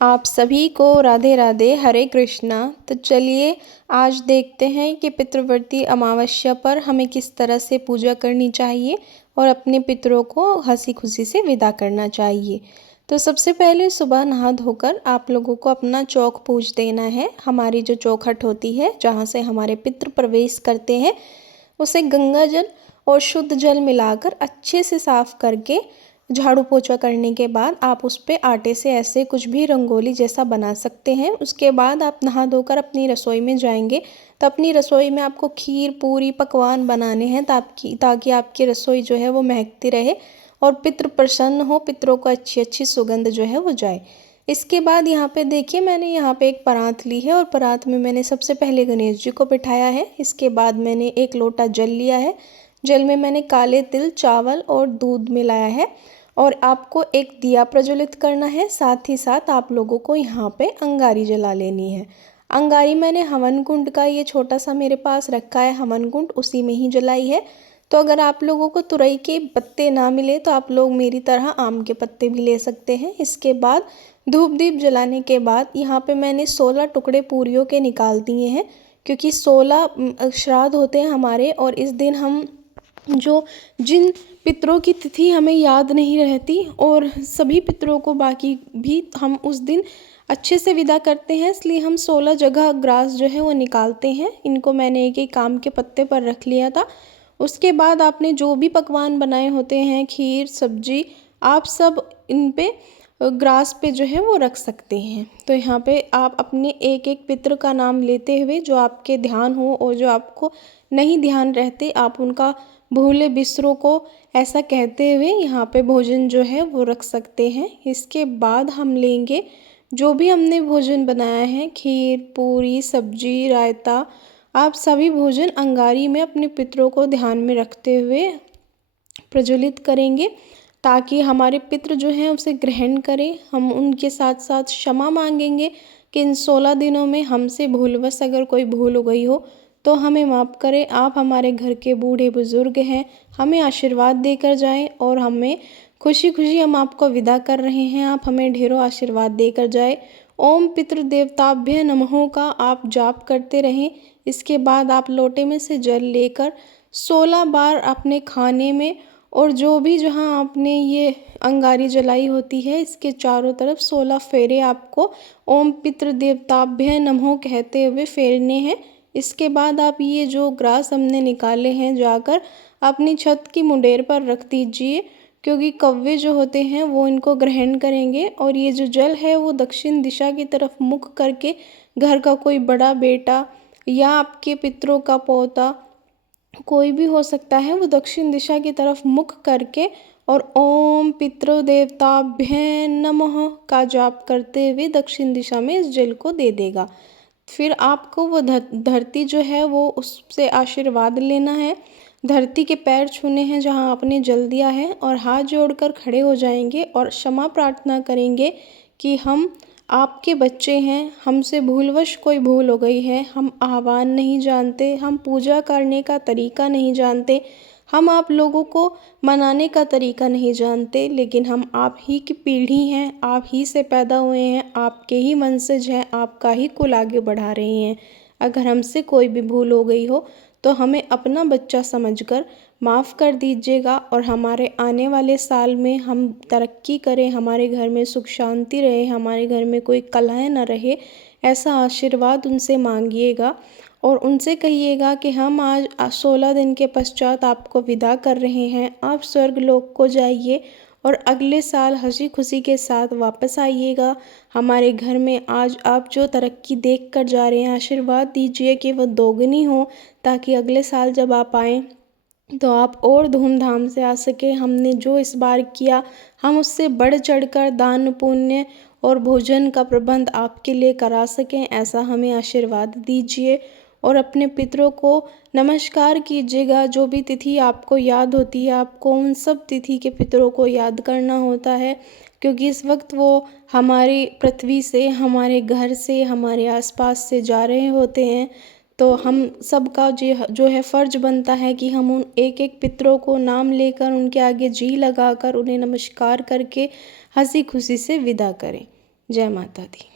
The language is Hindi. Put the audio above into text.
आप सभी को राधे राधे, हरे कृष्णा। तो चलिए आज देखते हैं कि पितृवर्ती अमावस्या पर हमें किस तरह से पूजा करनी चाहिए और अपने पितरों को हंसी खुशी से विदा करना चाहिए। तो सबसे पहले सुबह नहा धोकर आप लोगों को अपना चौक पूज देना है। हमारी जो चौखट होती है जहाँ से हमारे पितृ प्रवेश करते हैं, उसे गंगा जल और शुद्ध जल मिलाकर अच्छे से साफ करके झाड़ू पोछा करने के बाद आप उस पे आटे से ऐसे कुछ भी रंगोली जैसा बना सकते हैं। उसके बाद आप नहा धोकर अपनी रसोई में जाएंगे तो अपनी रसोई में आपको खीर पूरी पकवान बनाने हैं ताकि आपकी रसोई जो है वो महकती रहे और पितृ प्रसन्न हो, पितरों को अच्छी अच्छी सुगंध जो है वो जाए। इसके बाद यहाँ पे देखिए, मैंने यहाँ पे एक परात ली है और परात में मैंने सबसे पहले गणेश जी को बिठाया है। इसके बाद मैंने एक लोटा जल लिया है। जल में मैंने काले तिल, चावल और दूध मिलाया है और आपको एक दिया प्रज्वलित करना है। साथ ही साथ आप लोगों को यहाँ पे अंगारी जला लेनी है। अंगारी मैंने हवन कुंड का ये छोटा सा मेरे पास रखा है हवन कुंड, उसी में ही जलाई है। तो अगर आप लोगों को तुरई के पत्ते ना मिले तो आप लोग मेरी तरह आम के पत्ते भी ले सकते हैं। इसके बाद धूप दीप जलाने के बाद यहाँ पे मैंने 16 टुकड़े पूरियों के निकाल दिए हैं, क्योंकि 16 श्राद्ध होते हैं हमारे और इस दिन हम जिन पितरों की तिथि हमें याद नहीं रहती और सभी पितरों को बाकी भी हम उस दिन अच्छे से विदा करते हैं, इसलिए हम 16 जगह ग्रास जो है वो निकालते हैं। इनको मैंने एक एक आम के पत्ते पर रख लिया था। उसके बाद आपने जो भी पकवान बनाए होते हैं, खीर सब्जी, आप सब इन पे ग्रास पे जो है वो रख सकते हैं। तो यहाँ पे आप अपने एक एक पितृ का नाम लेते हुए जो आपके ध्यान हो और जो आपको नहीं ध्यान रहते, आप उनका भूले बिसरों को ऐसा कहते हुए यहाँ पे भोजन जो है वो रख सकते हैं। इसके बाद हम लेंगे जो भी हमने भोजन बनाया है, खीर पूरी सब्जी रायता, आप सभी भोजन अंगारी में अपने पितरों को ध्यान में रखते हुए प्रज्वलित करेंगे ताकि हमारे पितृ जो हैं उसे ग्रहण करें। हम उनके साथ साथ क्षमा मांगेंगे कि इन 16 दिनों में हमसे भूलवश अगर कोई भूल हो गई हो तो हमें माफ़ करें। आप हमारे घर के बूढ़े बुजुर्ग हैं, हमें आशीर्वाद देकर जाएं और हमें खुशी खुशी हम आपको विदा कर रहे हैं, आप हमें ढेरों आशीर्वाद देकर जाए। ओम पितृदेवताभ्य नमः का आप जाप करते रहें। इसके बाद आप लोटे में से जल लेकर 16 बार अपने खाने में और जो भी जहाँ आपने ये अंगारी जलाई होती है इसके चारों तरफ 16 फेरे आपको ओम पितृदेवताभ्य नमः कहते हुए फेरने हैं। इसके बाद आप ये जो ग्रास हमने निकाले हैं जाकर अपनी छत की मुंडेर पर रख दीजिए, क्योंकि कौवे जो होते हैं वो इनको ग्रहण करेंगे। और ये जो जल है वो दक्षिण दिशा की तरफ मुख करके घर का कोई बड़ा बेटा या आपके पितरों का पोता कोई भी हो सकता है, वो दक्षिण दिशा की तरफ मुख करके और ओम पितृदेवताभ्य नमः का जाप करते हुए दक्षिण दिशा में इस जल को दे देगा। फिर आपको वो धरती जो है वो उससे आशीर्वाद लेना है, धरती के पैर छूने हैं जहाँ आपने जल दिया है और हाथ जोड़कर खड़े हो जाएंगे और क्षमा प्रार्थना करेंगे कि हम आपके बच्चे हैं, हमसे भूलवश कोई भूल हो गई है, हम आह्वान नहीं जानते, हम पूजा करने का तरीका नहीं जानते, हम आप लोगों को मनाने का तरीका नहीं जानते, लेकिन हम आप ही की पीढ़ी हैं, आप ही से पैदा हुए हैं, आपके ही वंशज हैं, आपका ही कुल आगे बढ़ा रहे हैं। अगर हमसे कोई भी भूल हो गई हो तो हमें अपना बच्चा समझकर माफ़ कर दीजिएगा और हमारे आने वाले साल में हम तरक्की करें, हमारे घर में सुख शांति रहे, हमारे घर में कोई कलह न रहे, ऐसा आशीर्वाद उनसे मांगिएगा। और उनसे कहिएगा कि हम आज 16 दिन के पश्चात आपको विदा कर रहे हैं, आप स्वर्ग लोक को जाइए और अगले साल हंसी खुशी के साथ वापस आइएगा। हमारे घर में आज आप जो तरक्की देख कर जा रहे हैं, आशीर्वाद दीजिए कि वह दोगुनी हो, ताकि अगले साल जब आप आएँ तो आप और धूमधाम से आ सके। हमने जो इस बार किया हम उससे बढ़ चढ़कर दान पुण्य और भोजन का प्रबंध आपके लिए करा सकें, ऐसा हमें आशीर्वाद दीजिए। और अपने पितरों को नमस्कार कीजिएगा। जो भी तिथि आपको याद होती है, आपको उन सब तिथि के पितरों को याद करना होता है, क्योंकि इस वक्त वो हमारी पृथ्वी से, हमारे घर से, हमारे आसपास से जा रहे होते हैं। तो हम सबका जो है फ़र्ज बनता है कि हम उन एक एक पितरों को नाम लेकर उनके आगे जी लगाकर उन्हें नमस्कार करके हंसी खुशी से विदा करें। जय माता दी।